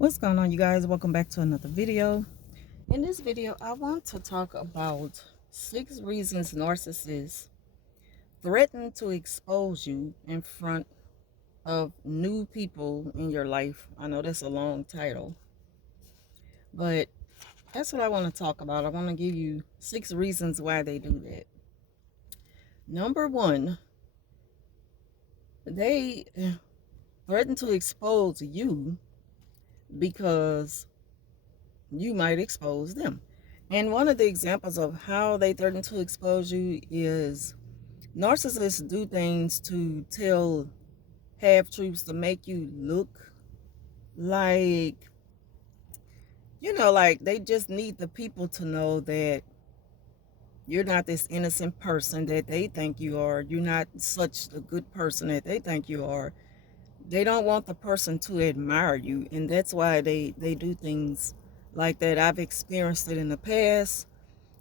What's going on, you guys? Welcome back to another video. In this video, I want to talk about 6 reasons narcissists threaten to expose you in front of new people in your life. I know that's a long title, but that's what I want to talk about. I want to give you 6 reasons why they do that. Number 1, they threaten to expose you because you might expose them. And one of the examples of how they threaten to expose you is narcissists do things to tell half-truths to make you look like, like they just need the people to know that you're not this innocent person that they think you are. You're not such a good person that they think you are. They don't want the person to admire you, and that's why they do things like that. I've experienced it in the past,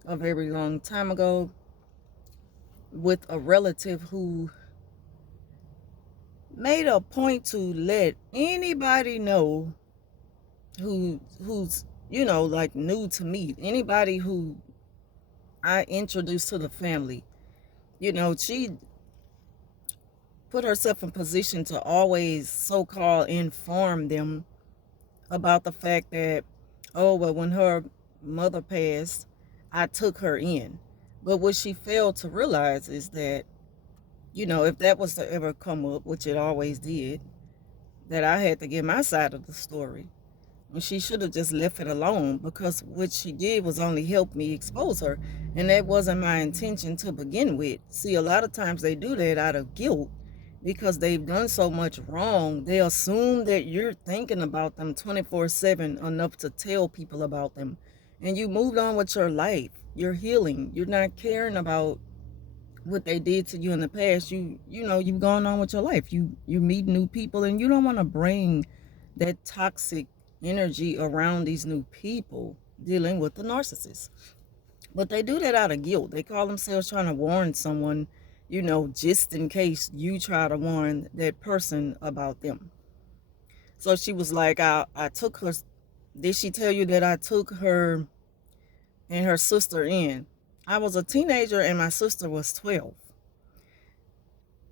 a very long time ago, with a relative who made a point to let anybody know who's like new to me, anybody who I introduced to the family. She put herself in position to always so-called inform them about the fact that, oh, well, when her mother passed, I took her in. But what she failed to realize is that, if that was to ever come up, which it always did, that I had to get my side of the story. And she should have just left it alone, because what she did was only help me expose her. And that wasn't my intention to begin with. See, a lot of times they do that out of guilt because they've done so much wrong. They assume that you're thinking about them 24/7 enough to tell people about them. And you moved on with your life. You're healing. You're not caring about what they did to you in the past. You've gone on with your life. You meet new people, and you don't want to bring that toxic energy around these new people dealing with the narcissist. But they do that out of guilt. They call themselves trying to warn someone, just in case you try to warn that person about them. So she was like, I took her. Did she tell you that I took her and her sister in? I was a teenager and my sister was 12.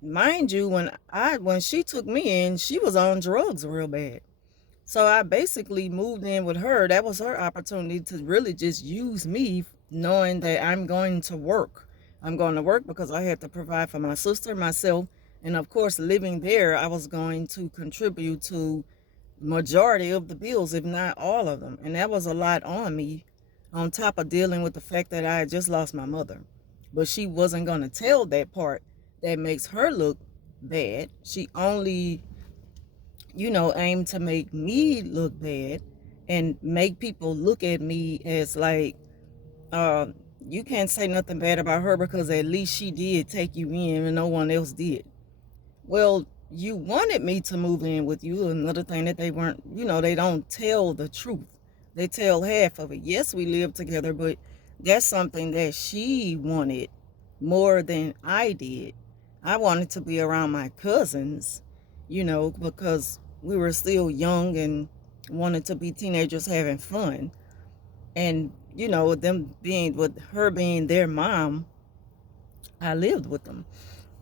Mind you, when she took me in, she was on drugs real bad. So I basically moved in with her. That was her opportunity to really just use me, knowing that I'm going to work. I'm going to work because I had to provide for my sister, myself, and of course, living there, I was going to contribute to majority of the bills, if not all of them. And that was a lot on me, on top of dealing with the fact that I had just lost my mother. But she wasn't going to tell that part that makes her look bad. She only aim to make me look bad and make people look at me as like, you can't say nothing bad about her because at least she did take you in and no one else did. Well, you wanted me to move in with you. Another thing that they weren't, they don't tell the truth. They tell half of it. Yes, we live together, but that's something that she wanted more than I did. I wanted to be around my cousins, because we were still young and wanted to be teenagers having fun. And, with her being their mom, I lived with them,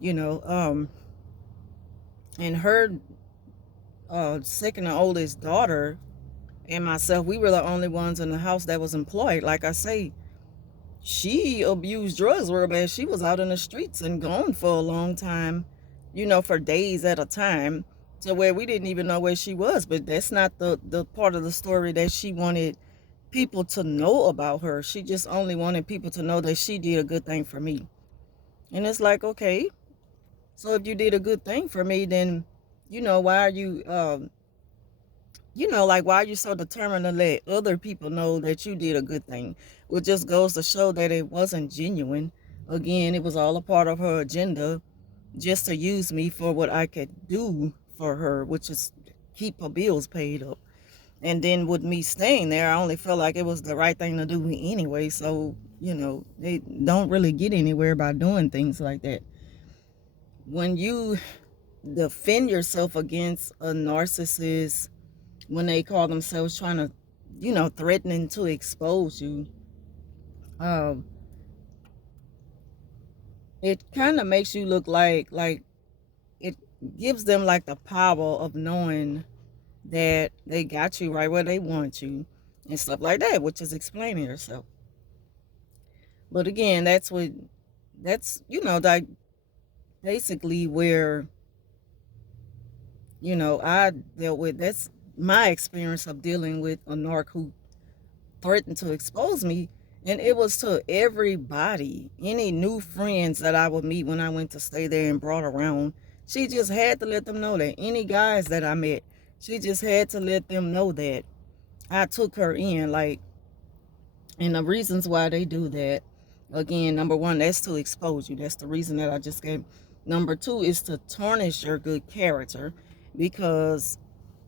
you know. And her second and oldest daughter and myself, we were the only ones in the house that was employed. Like I say, she abused drugs real bad. She was out in the streets and gone for a long time, for days at a time, to where we didn't even know where she was. But that's not the part of the story that she wanted people to know about her. She just only wanted people to know that she did a good thing for me. And it's like, okay, so if you did a good thing for me, then, why are you, like, why are you so determined to let other people know that you did a good thing? It just goes to show that it wasn't genuine. Again, it was all a part of her agenda, just to use me for what I could do for her, which is keep her bills paid up. And then with me staying there, I only felt like it was the right thing to do anyway. So, they don't really get anywhere by doing things like that. When you defend yourself against a narcissist when they call themselves trying to, threatening to expose you. Um, it kind of makes you look like it gives them like the power of knowing that they got you right where they want you and stuff like that, which is explaining yourself. But again, that's like basically where I dealt with. That's my experience of dealing with a narc who threatened to expose me. And it was to everybody, any new friends that I would meet when I went to stay there and brought around. She just had to let them know that. Any guys that I met, she just had to let them know that I took her in. Like, and the reasons why they do that, again, number one, that's to expose you. That's the reason that I just gave. Number two is to tarnish your good character because,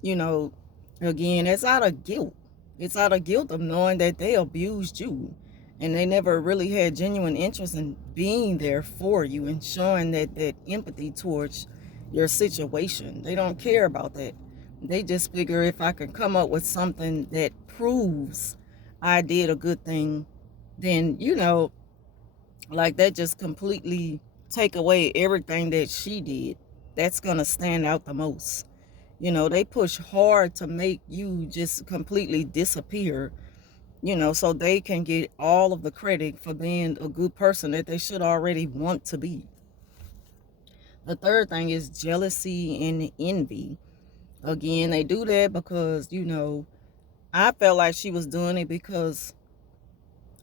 you know, again, it's out of guilt. It's out of guilt of knowing that they abused you and they never really had genuine interest in being there for you and showing that empathy towards your situation. They don't care about that. They just figure if I can come up with something that proves I did a good thing, then, like that just completely take away everything that she did. That's going to stand out the most. They push hard to make you just completely disappear, so they can get all of the credit for being a good person that they should already want to be. The third thing is jealousy and envy. Again, they do that because, I felt like she was doing it because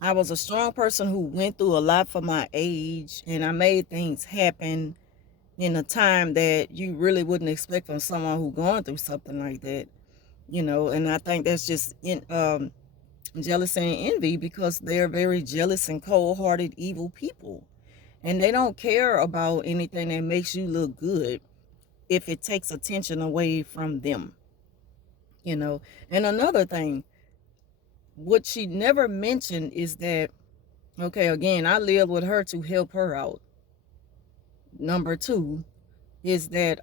I was a strong person who went through a lot for my age and I made things happen in a time that you really wouldn't expect from someone who going through something like that, and I think that's just jealousy and envy because they're very jealous and cold-hearted evil people, and they don't care about anything that makes you look good if it takes attention away from them. And another thing, what she never mentioned is that, okay, again, I lived with her to help her out. Number two is that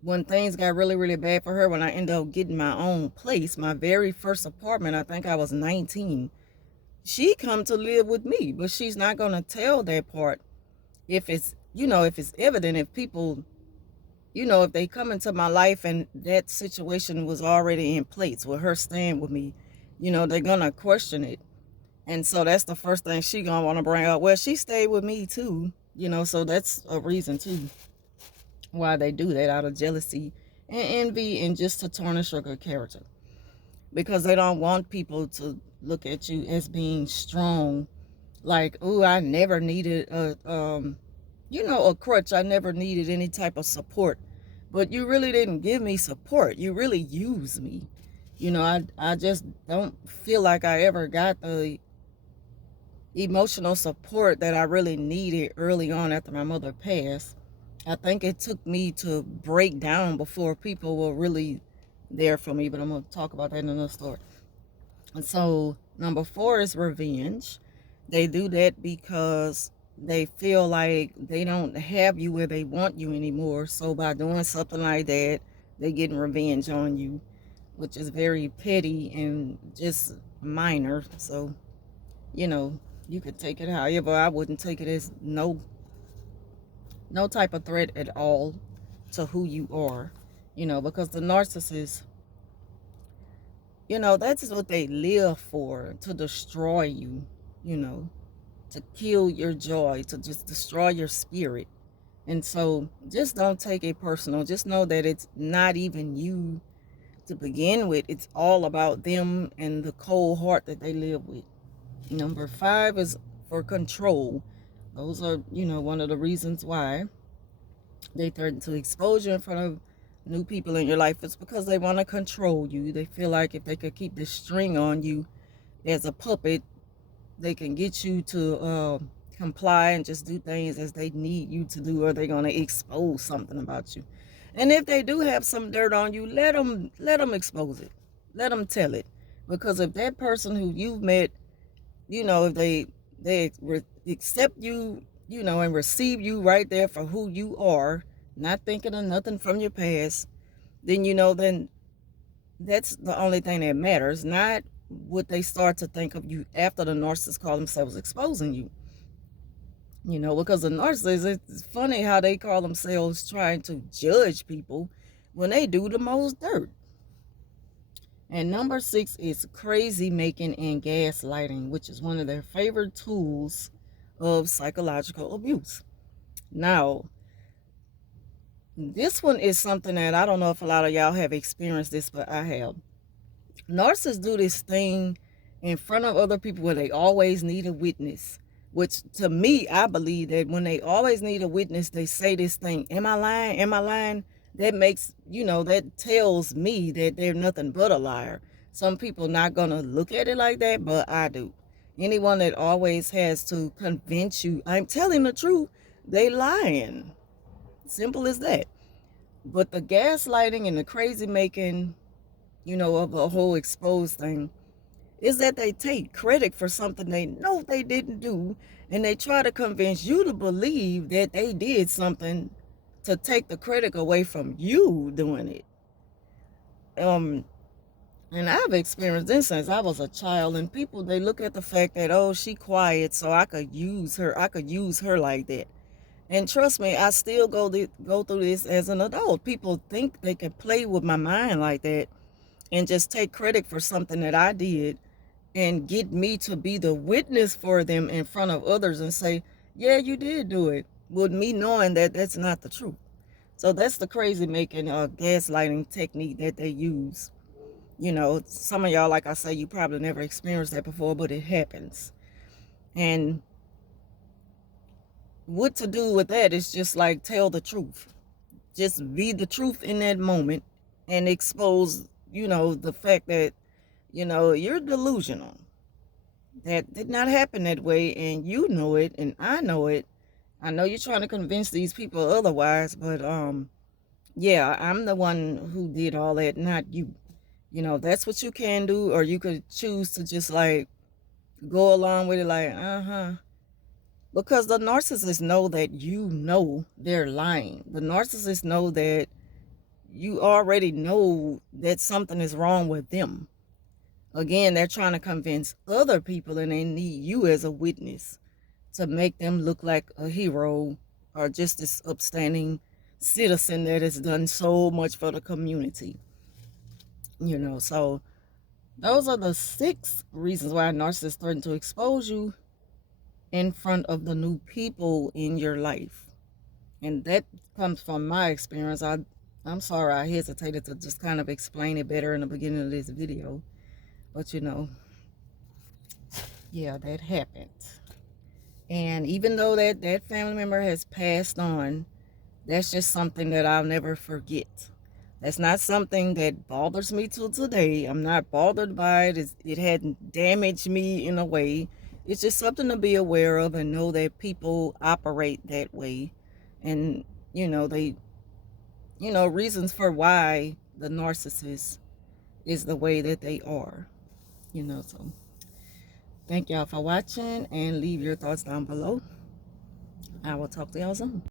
when things got really, really bad for her, when I ended up getting my own place, my very first apartment, I think I was 19, she come to live with me, but she's not going to tell that part if it's, if it's evident, if people, if they come into my life and that situation was already in place with her staying with me, they're going to question it. And so that's the first thing she going to want to bring up. Well, she stayed with me too, so that's a reason too why they do that, out of jealousy and envy and just to tarnish your good character, because they don't want people to look at you as being strong, like, oh, I never needed a crutch. I never needed any type of support. But you really didn't give me support. You really used me. I just don't feel like I ever got the emotional support that I really needed early on after my mother passed. I think it took me to break down before people were really there for me, but I'm going to talk about that in another story. And so, number four is revenge. They do that because they feel like they don't have you where they want you anymore. So, by doing something like that, they getting revenge on you, which is very petty and just minor. So, you could take it however. I wouldn't take it as no type of threat at all to who you are, because the narcissist, that's what they live for, to destroy you, to kill your joy, to just destroy your spirit. And so just don't take it personal. Just know that it's not even you to begin with. It's all about them and the cold heart that they live with. Number five is for control. Those are, one of the reasons why they threaten to expose you in front of new people in your life. It's because they want to control you. They feel like if they could keep this string on you as a puppet, they can get you to comply and just do things as they need you to do, or they're going to expose something about you. And if they do have some dirt on you, let them expose it. Let them tell it. Because if that person who you've met, if they accept you, and receive you right there for who you are, not thinking of nothing from your past, then then That's the only thing that matters, not what they start to think of you after the narcissists call themselves exposing you. Because the narcissists, it's funny how they call themselves trying to judge people when they do the most dirt. And number 6 is crazy making and gaslighting, which is one of their favorite tools of psychological abuse. Now, this one is something that I don't know if a lot of y'all have experienced this, but I have. Narcissists do this thing in front of other people where they always need a witness, which to me, I believe that when they always need a witness, they say this thing, am I lying? Am I lying? That makes, that tells me that they're nothing but a liar. Some people not going to look at it like that, but I do. Anyone that always has to convince you I'm telling the truth, they lying. Simple as that. But the gaslighting and the crazy making, of the whole exposed thing, is that they take credit for something they know they didn't do, and they try to convince you to believe that they did something to take the credit away from you doing it. And I've experienced this since I was a child, and people, they look at the fact that, oh, she quiet, so I could use her like that. And trust me, I still go through this as an adult. People think they can play with my mind like that and just take credit for something that I did and get me to be the witness for them in front of others and say, yeah, you did do it, with me knowing that that's not the truth. So that's the crazy making gaslighting technique that they use. Some of y'all, like I say, you probably never experienced that before, but it happens. And what to do with that is just like tell the truth. Just be the truth in that moment and expose, the fact that, you're delusional. That did not happen that way, and you know it, and I know it. I know you're trying to convince these people otherwise, but yeah, I'm the one who did all that, not you. That's what you can do, or you could choose to just like go along with it, like, because the narcissists know that they're lying. The narcissists know that you already know that something is wrong with them. Again, they're trying to convince other people, and they need you as a witness to make them look like a hero or just this upstanding citizen that has done so much for the community. So those are the 6 reasons why narcissists threaten to expose you in front of the new people in your life. And that comes from my experience. I'm sorry I hesitated to just kind of explain it better in the beginning of this video. But yeah, that happened. And even though that family member has passed on, that's just something that I'll never forget. That's not something that bothers me till today. I'm not bothered by it. It hadn't damaged me in a way. It's just something to be aware of and know that people operate that way. And, they, reasons for why the narcissist is the way that they are. So thank y'all for watching, and leave your thoughts down below. I will talk to y'all soon.